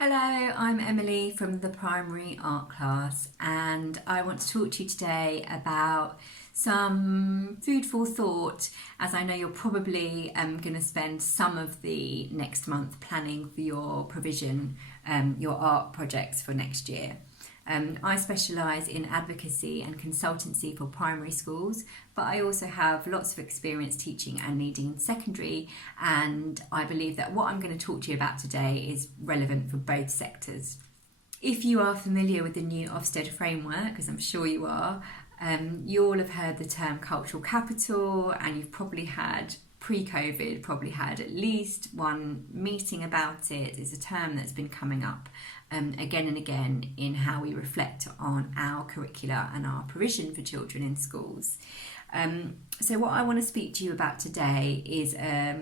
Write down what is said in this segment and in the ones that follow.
Hello, I'm Emily from the primary art class, and I want to talk to you today about some food for thought, as I know you're probably going to spend some of the next month planning for your provision, your art projects for next year. I specialise in advocacy and consultancy for primary schools, but I also have lots of experience teaching and leading in secondary, and I believe that what I'm going to talk to you about today is relevant for both sectors. If you are familiar with the new Ofsted framework, as I'm sure you are, you all have heard the term cultural capital, and you've probably had pre-COVID, probably had at least one meeting about it. It's a term that's been coming up again and again in how we reflect on our curricula and our provision for children in schools. So what I want to speak to you about today is a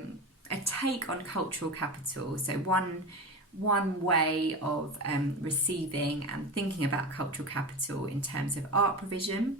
take on cultural capital. So one way of receiving and thinking about cultural capital in terms of art provision.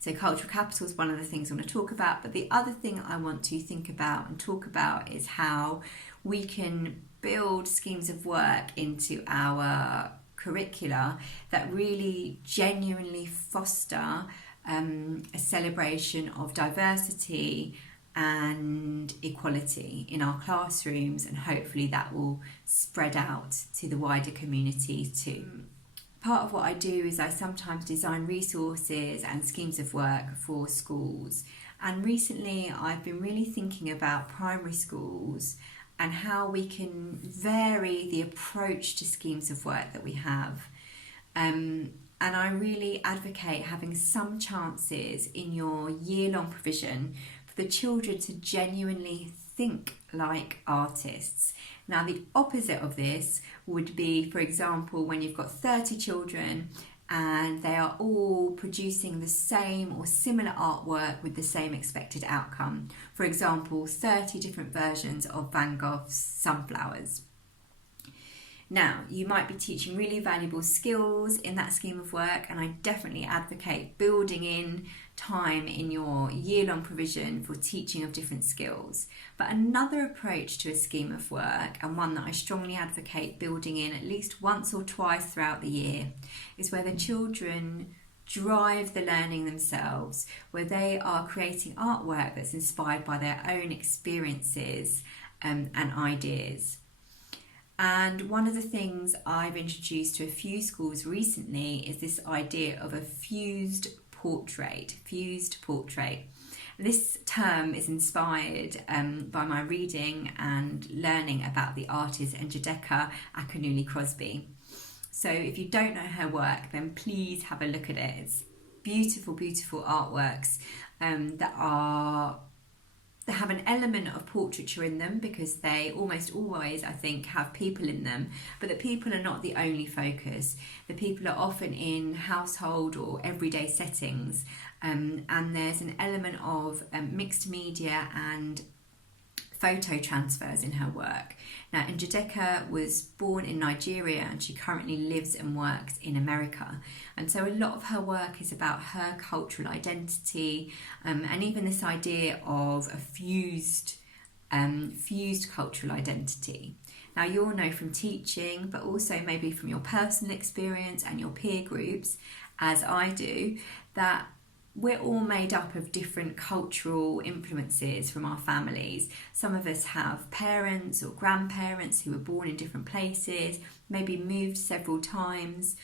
So cultural capital is one of the things I want to talk about, but the other thing I want to think about and talk about is how we can build schemes of work into our curricula that really genuinely foster a celebration of diversity and equality in our classrooms, and hopefully that will spread out to the wider community too. Part of what I do is I sometimes design resources and schemes of work for schools, and recently I've been really thinking about primary schools and how we can vary the approach to schemes of work that we have. And I really advocate having some chances in your year-long provision for the children to genuinely think like artists. Now, the opposite of this would be, for example, when you've got 30 children and they are all producing the same or similar artwork with the same expected outcome. For example, 30 different versions of Van Gogh's Sunflowers. Now, you might be teaching really valuable skills in that scheme of work, and I definitely advocate building in time in your year-long provision for teaching of different skills. But another approach to a scheme of work, and one that I strongly advocate building in at least once or twice throughout the year, is where the children drive the learning themselves, where they are creating artwork that's inspired by their own experiences and ideas. And one of the things I've introduced to a few schools recently is this idea of a fused portrait. This term is inspired by my reading and learning about the artist Njideka Akunyili-Crosby. So if you don't know her work, then please have a look at it. It's beautiful, beautiful artworks that have an element of portraiture in them, because they almost always, I think, have people in them, but the people are not the only focus. The people are often in household or everyday settings, and there's an element of mixed media and photo transfers in her work. Now, Njideka was born in Nigeria and she currently lives and works in America. And so a lot of her work is about her cultural identity, and even this idea of a fused cultural identity. Now, you'll know from teaching, but also maybe from your personal experience and your peer groups, as I do, that we're all made up of different cultural influences from our families. Some of us have parents or grandparents who were born in different places, maybe moved several times.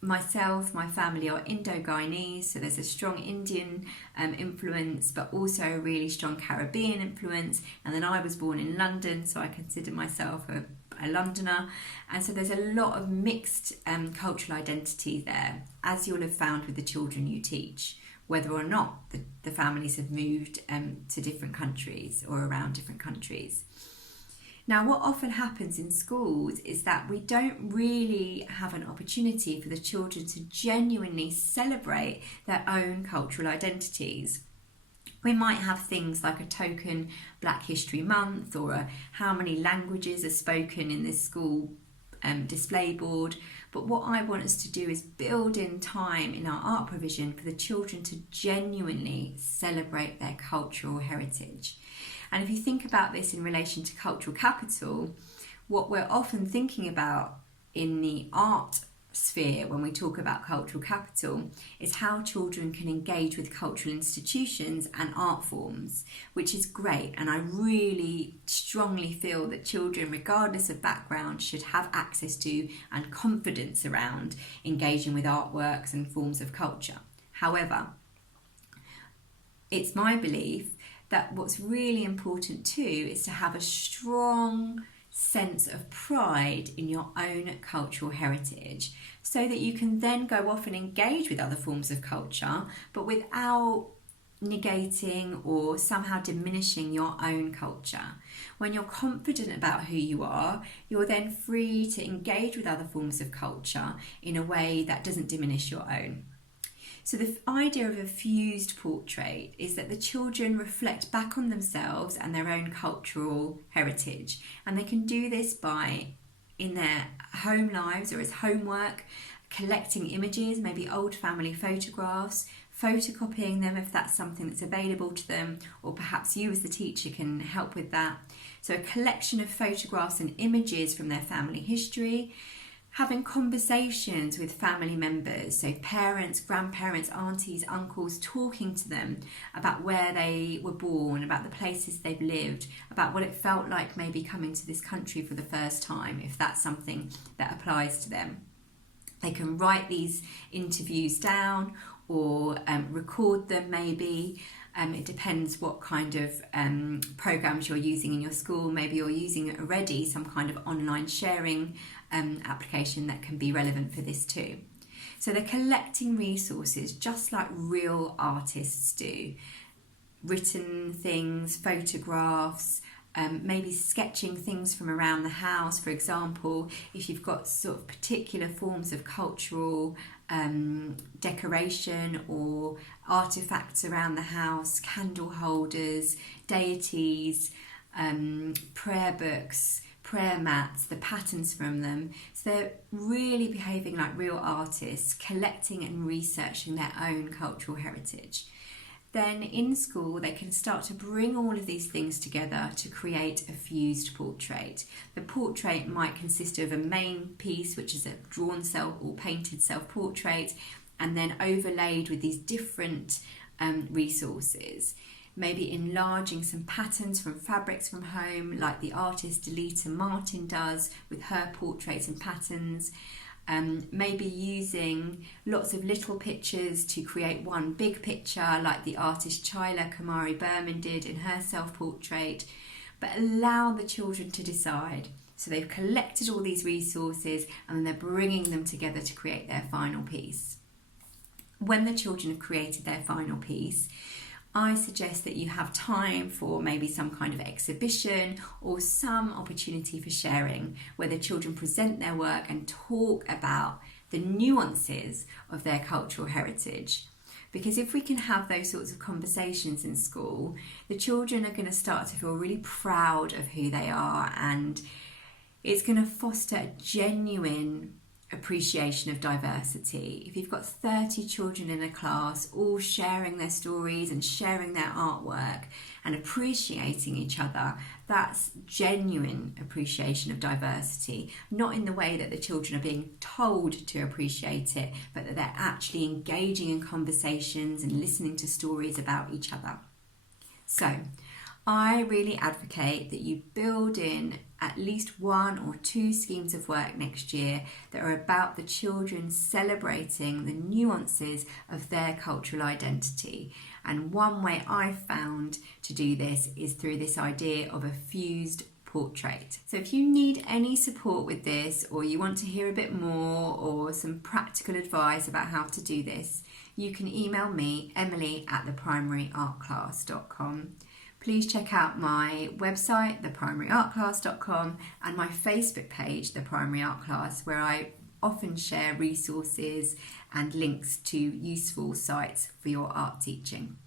Myself, my family are Indo-Guyanese, so there's a strong Indian influence, but also a really strong Caribbean influence. And then I was born in London, so I consider myself a Londoner, and so there's a lot of mixed cultural identity there, as you'll have found with the children you teach, whether or not the families have moved to different countries or around different countries. Now, what often happens in schools is that we don't really have an opportunity for the children to genuinely celebrate their own cultural identities. We might have things like a token Black History Month, or how many languages are spoken in this school display board. But what I want us to do is build in time in our art provision for the children to genuinely celebrate their cultural heritage. And if you think about this in relation to cultural capital, what we're often thinking about in the art sphere when we talk about cultural capital is how children can engage with cultural institutions and art forms, which is great. And I really strongly feel that children, regardless of background, should have access to and confidence around engaging with artworks and forms of culture. However, it's my belief that what's really important too is to have a strong sense of pride in your own cultural heritage, so that you can then go off and engage with other forms of culture, but without negating or somehow diminishing your own culture. When you're confident about who you are, you're then free to engage with other forms of culture in a way that doesn't diminish your own. So the idea of a fused portrait is that the children reflect back on themselves and their own cultural heritage, and they can do this by, in their home lives or as homework, collecting images, maybe old family photographs, photocopying them if that's something that's available to them, or perhaps you as the teacher can help with that. So a collection of photographs and images from their family history, having conversations with family members, so parents, grandparents, aunties, uncles, talking to them about where they were born, about the places they've lived, about what it felt like maybe coming to this country for the first time, if that's something that applies to them. They can write these interviews down or record them maybe. It depends what kind of programs you're using in your school. Maybe you're using it already, some kind of online sharing application that can be relevant for this too. So they're collecting resources just like real artists do. Written things, photographs, maybe sketching things from around the house. For example, if you've got sort of particular forms of cultural decoration or artifacts around the house, candle holders, deities, prayer books, prayer mats, the patterns from them. So they're really behaving like real artists, collecting and researching their own cultural heritage. Then in school they can start to bring all of these things together to create a fused portrait. The portrait might consist of a main piece, which is a drawn self or painted self-portrait, and then overlaid with these different resources. Maybe enlarging some patterns from fabrics from home, like the artist Delita Martin does with her portraits and patterns. Maybe using lots of little pictures to create one big picture, like the artist Chila Kamari Berman did in her self-portrait, but allow the children to decide. So they've collected all these resources and then they're bringing them together to create their final piece. When the children have created their final piece, I suggest that you have time for maybe some kind of exhibition or some opportunity for sharing, where the children present their work and talk about the nuances of their cultural heritage. Because if we can have those sorts of conversations in school, the children are going to start to feel really proud of who they are, and it's going to foster a genuine appreciation of diversity. If you've got 30 children in a class all sharing their stories and sharing their artwork and appreciating each other, that's genuine appreciation of diversity, not in the way that the children are being told to appreciate it, but that they're actually engaging in conversations and listening to stories about each other. So I really advocate that you build in at least 1 or 2 schemes of work next year that are about the children celebrating the nuances of their cultural identity. And one way I've found to do this is through this idea of a fused portrait. So if you need any support with this, or you want to hear a bit more or some practical advice about how to do this, you can email me, emily@theprimaryartclass.com. Please check out my website, theprimaryartclass.com, and my Facebook page, The Primary Art Class, where I often share resources and links to useful sites for your art teaching.